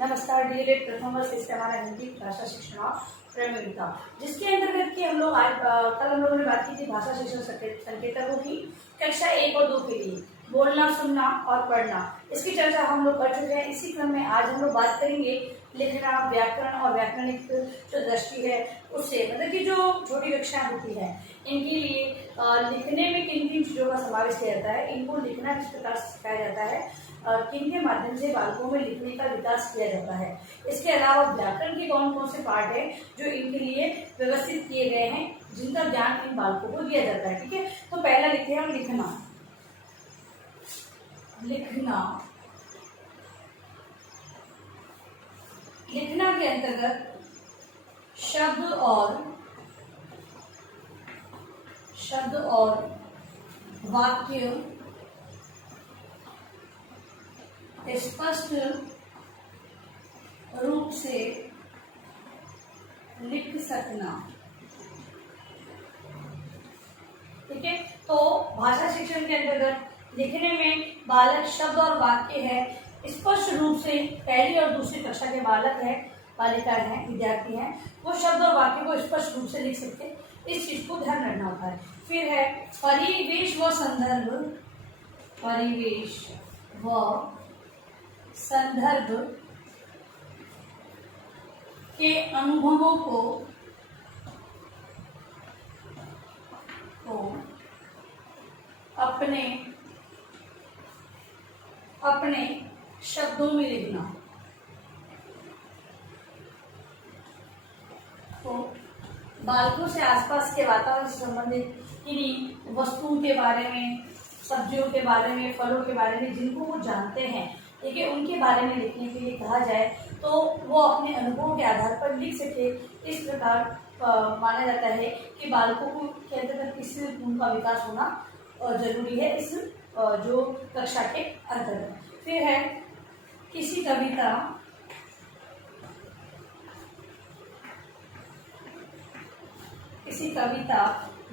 नमस्कार डियर प्रथम वर्ष इसका हमारा हिंदी भाषा शिक्षण प्रयोगिता, जिसके अंतर्गत की हम लोग आज कल हम लोगों ने बात की थी भाषा शिक्षण संकेतकों की कक्षा 1 और 2 के लिए बोलना, सुनना और पढ़ना। इसकी चर्चा हम लोग कर चुके हैं। इसी क्रम में आज हम लोग बात करेंगे लिखना, व्याकरण और व्याकरणिक जो दृष्टि है उससे, मतलब कि जो छोटी कक्षाएं होती है इनके लिए लिखने में किन किन चीजों का समावेश किया जाता है, इनको लिखना किस प्रकार से सिखाया जाता है, किन के माध्यम से बालकों में लिखने का विकास किया जाता है। इसके अलावा व्याकरण के कौन कौन से पार्ट है जो इनके लिए व्यवस्थित किए गए हैं, जिनका ज्ञान इन बालकों को दिया जाता है। ठीक है, तो पहला लिखते हैं हम लिखना। लिखना के अंतर्गत शब्द और वाक्य स्पष्ट रूप से लिख सकना। ठीक है, तो भाषा शिक्षण के अंतर्गत लिखने में बालक शब्द और वाक्य है स्पष्ट रूप से, पहली और दूसरी कक्षा के बालक है, बालिकाएं हैं, विद्यार्थी हैं, वो शब्द और वाक्य को स्पष्ट रूप से लिख सकते, इस चीज को ध्यान रखना होता है। फिर है परिवेश व संदर्भ के अनुभवों को अपने शब्दों में लिखना। तो बालकों से आसपास के वातावरण से संबंधित किन्हीं वस्तुओं के बारे में, सब्जियों के बारे में, फलों के बारे में जिनको वो जानते हैं, ठीक है, उनके बारे में लिखने के लिए कहा जाए तो वो अपने अनुभवों के आधार पर लिख सके। इस प्रकार माना जाता है कि बालकों को के अंतर्गत किस गुण का विकास होना जरूरी है इस जो कक्षा के अंतर्गत। फिर है किसी कविता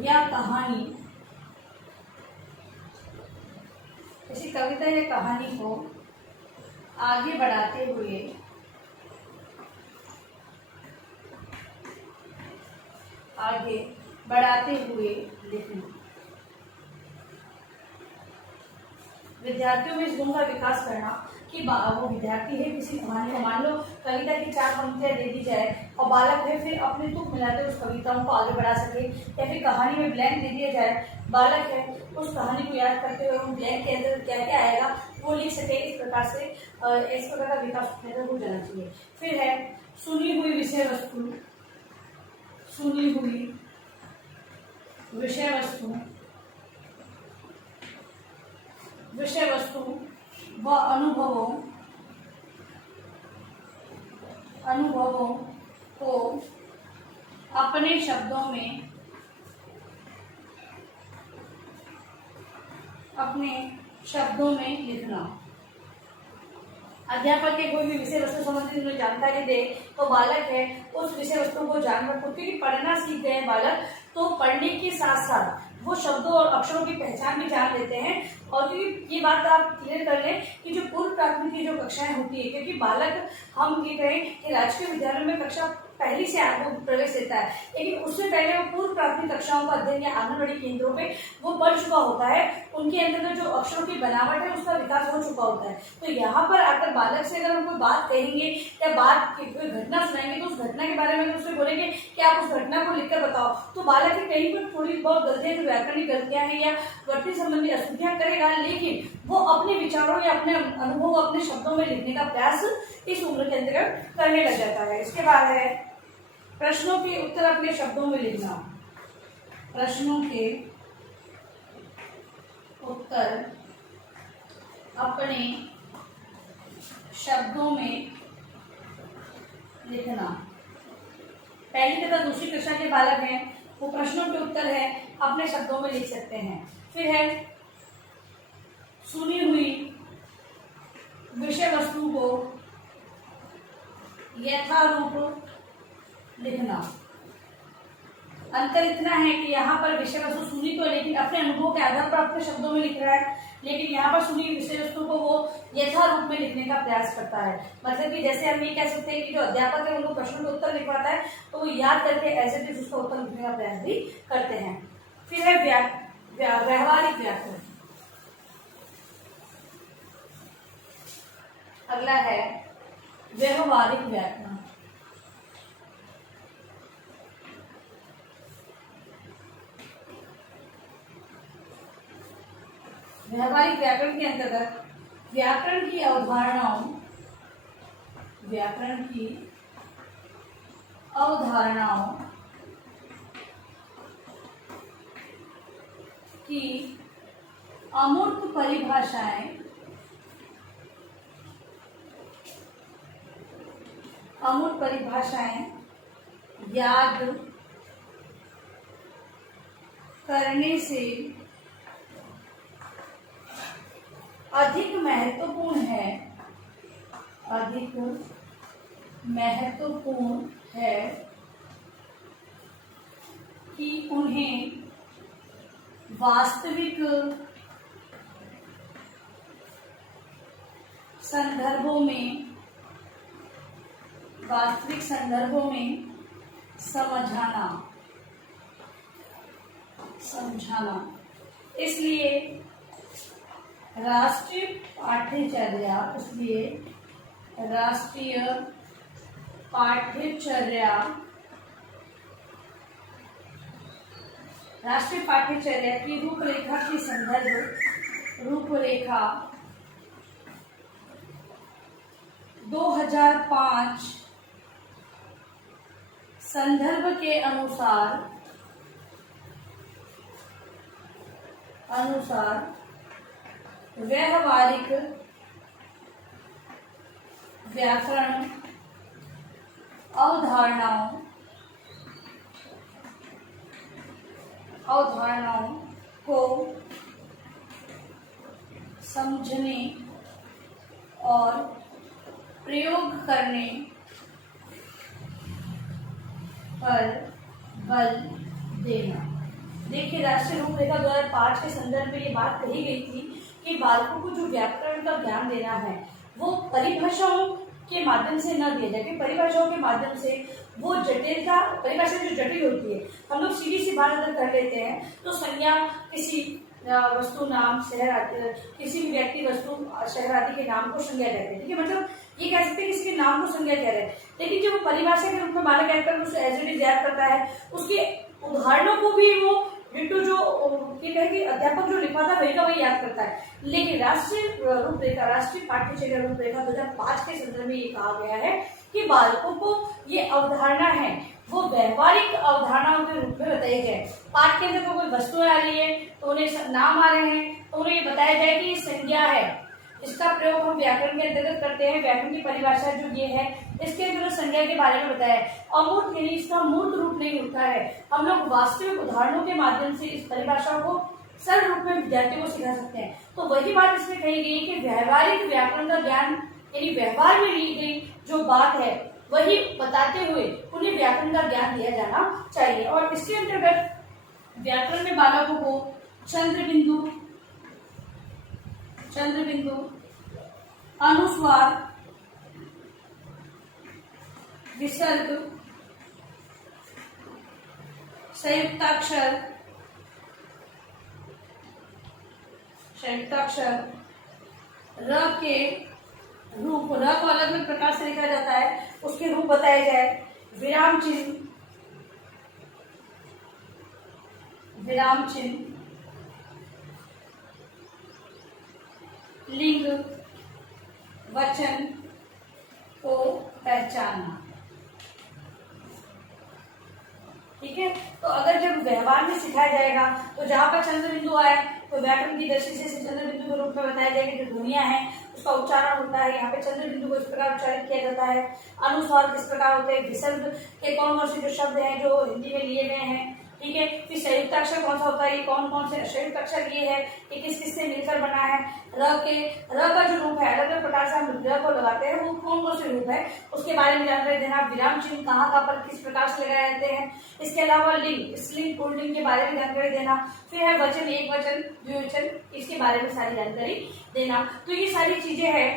या कहानी को आगे बढ़ाते हुए लिखना। विद्यार्थियों में इस गुण का विकास करना कि वो विद्यार्थी है, किसी कहानी को, मान लो कविता की 4 पंक्तियां दे दी जाए और बालक है फिर अपने तुक मिलाते उस कविताओं को आगे बढ़ा सके, या फिर कहानी में ब्लैंक दे दिया जाए, बालक है उस कहानी को याद करते हुए उन ब्लैंक के अंदर क्या क्या आएगा वो लिख सके। इस प्रकार का विकास हो जाना चाहिए। फिर है सुनी हुई विषय वस्तु व अनुभवों को अपने शब्दों में लिखना। अध्यापक के कोई भी विषय वस्तु संबंधित जानकारी दे तो बालक है उस विषय वस्तु को जानकर, क्योंकि पढ़ना सीख गए बालक तो पढ़ने के साथ साथ वो शब्दों और अक्षरों की पहचान भी जान लेते हैं। और क्योंकि ये बात आप क्लियर कर लें कि जो पूर्व प्राथमिक की जो कक्षाएं होती है, क्योंकि बालक हम ये कहें कि राजकीय विद्यालय में कक्षा पहली से प्रवेश लेता है, लेकिन उससे पहले वो पूर्व प्राथमिक कक्षाओं का अध्ययन या आंगनबाड़ी केंद्रों पे वो पढ़ चुका होता है, उनके अंदर जो अक्षरों की बनावट है उसका विकास हो चुका होता है। तो यहाँ पर आकर बालक से अगर हम कोई बात कहेंगे या कोई घटना सुनाएंगे तो उस घटना के बारे में उससे बोलेंगे कि आप उस घटना को लिखकर बताओ, तो बालक की कहीं पर थोड़ी बहुत गलतियां, जो व्याकरणिक गलतियां हैं या वर्तनी संबंधी अशुद्धियां करेगा, लेकिन वो अपने विचारों या अपने अनुभव अपने शब्दों में लिखने का प्रयास इस उम्र के अंतर्गत करने लग जाता है। इसके बाद है प्रश्नों के उत्तर अपने शब्दों में लिखना। प्रश्नों के उत्तर अपने शब्दों में लिखना। पहली तथा दूसरी कक्षा के बालक हैं, वो प्रश्नों के उत्तर है अपने शब्दों में लिख सकते हैं। फिर है सुनी हुई विषय वस्तु को यथारूप लिखना। अंतर इतना है कि यहाँ पर विषय वस्तु सुनी तो, लेकिन अपने अनुभव के आधार पर अपने शब्दों में लिख रहा है, लेकिन यहाँ पर सुनी विषय वस्तु को वो यथा रूप में लिखने का प्रयास करता है। मतलब कि जैसे हम ये कह सकते हैं कि जो अध्यापक है उनको प्रश्न का उत्तर लिखवाता है तो वो याद करके एज इट इज उसका उत्तर लिखने का प्रयास भी करते हैं। फिर है व्यवहारिक व्याकरण। अगला है व्यवहारिक व्याकरण। व्यवहारिक व्याकरण के अंतर्गत व्याकरण की अवधारणाओं की अमूर्त परिभाषाएं याद करने से अधिक महत्वपूर्ण है कि उन्हें वास्तविक संदर्भों में समझाना। इसलिए राष्ट्रीय पाठ्यचर्या की रूपरेखा 2005 संदर्भ के अनुसार व्यवहारिक व्याकरण अवधारणाओं को समझने और प्रयोग करने पर बल देना। देखिए, राष्ट्रीय रूपरेखा 2005 के संदर्भ में ये बात कही गई थी कि बालकों को जो व्याकरण का ज्ञान देना है वो परिभाषाओं के माध्यम से न दिया जाए, कि परिभाषाओं के माध्यम से वो जटिलता, परिभाषा जो जटिल होती है, हम लोग सीधी सी बात अगर कर लेते हैं तो संज्ञा किसी वस्तु, नाम, शहर आदि, किसी भी व्यक्ति, वस्तु, शहर आदि के नाम को संज्ञा कहते हैं। ठीक है, मतलब ये कह सकते हैं किसी के नाम को संज्ञा कह रहे हैं, लेकिन जब वो परिभाषा के रूप में बालक कहकर उसे एज इट इज याद करता है, उसके उदाहरणों को भी वो बिट्टू जो ये कहे कि अध्यापक जो लिखा था वही का वही याद करता है। लेकिन राष्ट्रीय पाठ्यचर्या रूपरेखा 2005 के संदर्भ में ये कहा गया है कि बालकों को ये अवधारणा है वो व्यवहारिक अवधारणाओं के रूप में बताई जाए। पाठ के अंदर कोई वस्तुएं आ रही है तो उन्हें नाम आ रहे हैं तो उन्हें ये बताया जाए कि ये संज्ञा है, इसका प्रयोग हम व्याकरण के अंतर्गत करते हैं। व्याकरण की परिभाषा जो ये है, इसके अंदर संज्ञा के बारे में बताया है। अमूर्त यानी इसका मूर्त रूप नहीं होता है, हम लोग वास्तविक उदाहरणों के माध्यम से इस परिभाषा को सरल रूप में विद्यार्थियों को सिखा सकते हैं। तो वही बात इसमें कही गई कि व्यवहारिक व्याकरण का ज्ञान यानी व्यवहार में ली गई जो बात है वही बताते हुए उन्हें व्याकरण का ज्ञान दिया जाना चाहिए। और इसके अंतर्गत व्याकरण में बालकों को चंद्रबिंदु, अनुस्वार, विसर्ग, संयुक्ताक्षर, र के रूप, र को अलग अलग प्रकार से लिखा जाता है, उसके रूप बताए जाए। विराम चिन्ह, लिंग, वचन को पहचानना। ठीक है, तो अगर जब व्यवहार में सिखाया जाएगा तो जहां पर चंद्र बिंदु आए तो व्याकरण की दृष्टि से चंद्र बिंदु के रूप में बताया जाएगा कि जो ध्वनियां हैं उसका उच्चारण होता है, यहाँ पे चंद्र बिंदु को इस प्रकार उच्चारित किया जाता है। अनुस्वार किस प्रकार होते हैं, विसर्ग के कौन कौन से जो शब्द हैं जो हिंदी में लिए गए हैं। ठीक है, फिर संयुक्ताक्षर कौन सा होता है, कौन कौन से संयुक्ताक्षर ये है कि किस किस से मिलकर बना है। र का जो रूप है, अलग अलग प्रकार से हम र को लगाते हैं, वो कौन कौन से रूप है उसके बारे में जानकारी देना। विराम चिन्ह कहाँ कहाँ पर किस प्रकार से लगाए जाते हैं। इसके अलावा लिंग, स्त्रीलिंग पुल्लिंग के बारे में जानकारी देना। फिर है वचन, एक वचन, द्विवचन, इसके बारे में सारी जानकारी देना। तो ये सारी चीजें हैं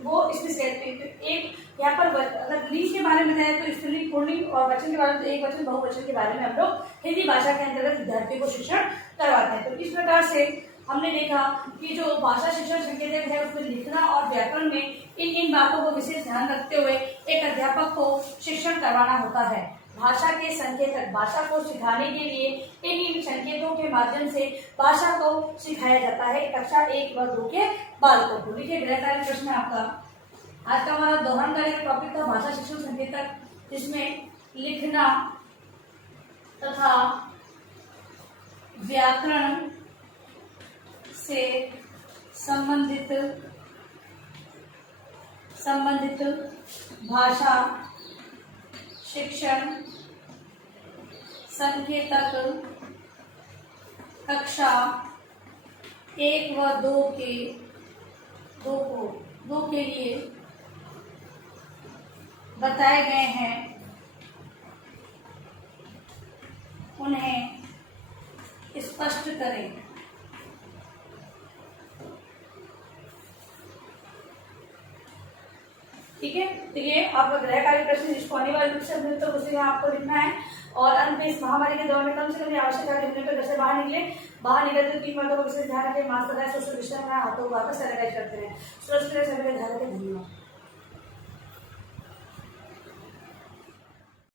वो इसमें से एक यहाँ पर अगर लिंग के बारे में बताया तो स्त्रीलिंग पुल्लिंग, और वचन के बारे में तो एक वचन बहुवचन के बारे में हम लोग हिंदी भाषा के अंतर्गत विद्यार्थियों को शिक्षण करवाते हैं। तो इस प्रकार से हमने देखा कि जो भाषा शिक्षण संकेतक है उसमें लिखना और व्याकरण में इन बातों को विशेष ध्यान रखते हुए एक अध्यापक को शिक्षण करवाना होता है। भाषा के संकेतक भाषा को सिखाने के लिए इन संकेतों के माध्यम से भाषा को सिखाया जाता है कक्षा 1 व 2 के बालकों को। देखिए गृहकार्य प्रश्न आपका आज का हमारा दोहनकारी का टॉपिक था भाषा शिक्षण संकेतक, जिसमें लिखना तथा व्याकरण से संबंधित भाषा शिक्षण संकेतक कक्षा 1 व 2 के लिए बताए गए हैं, उन्हें स्पष्ट करें। ठीक है, तो ये आपका गृहकार्य प्रश्न जिसको अनिवार्य रूप से अपने तो उसे आपको लिखना है। और अंत में इस महामारी के दौर में कम से कम आवश्यक कार्य होने पर घर से बाहर निकलते 3 मर्तों को विशेष ध्यान रखें, मास्क लगाए, सोशल डिस्टेंस बनाए, हाथों को वापस सैनिटाइज करते रहे। सुरक्षित रहे, सभी का ध्यान रखें। धन्यवाद।